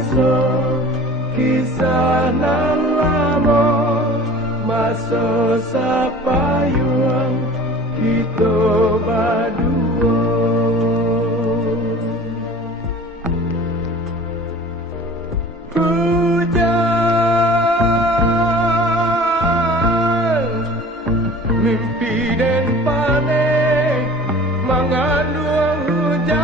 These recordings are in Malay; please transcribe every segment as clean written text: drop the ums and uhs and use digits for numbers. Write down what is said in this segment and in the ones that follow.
kuasa kisah nan lama masa sapayuan kita berdua. Hujan mimpi dan panik mengandung hujan,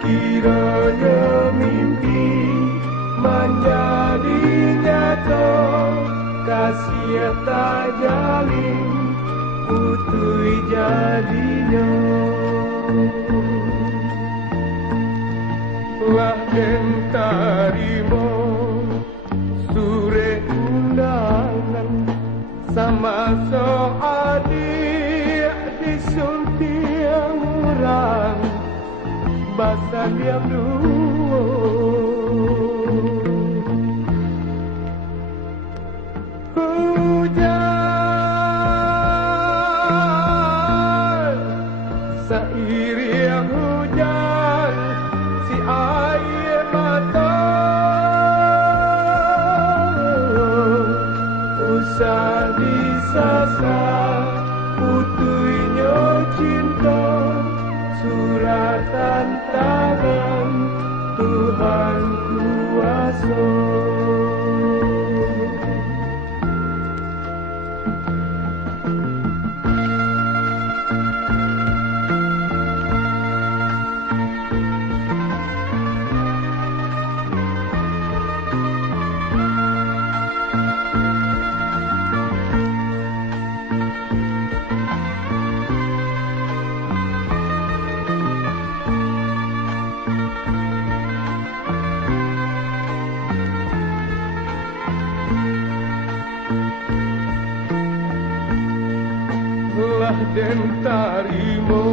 kiranya mimpi menjadi nyata, kasih tak jalin putui jadinya. Lah den tarimo sure undangan sama adik disuntiang orang bahasa diam dulu. Hujan seiring hujan si air mata usah disasar putuinya cinta suratan tangan Tuhan kuasa. Lah den tarimo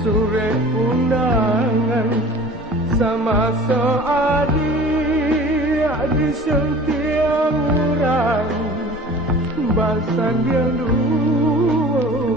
sure undangan sama adik setiap orang basan dia dulu.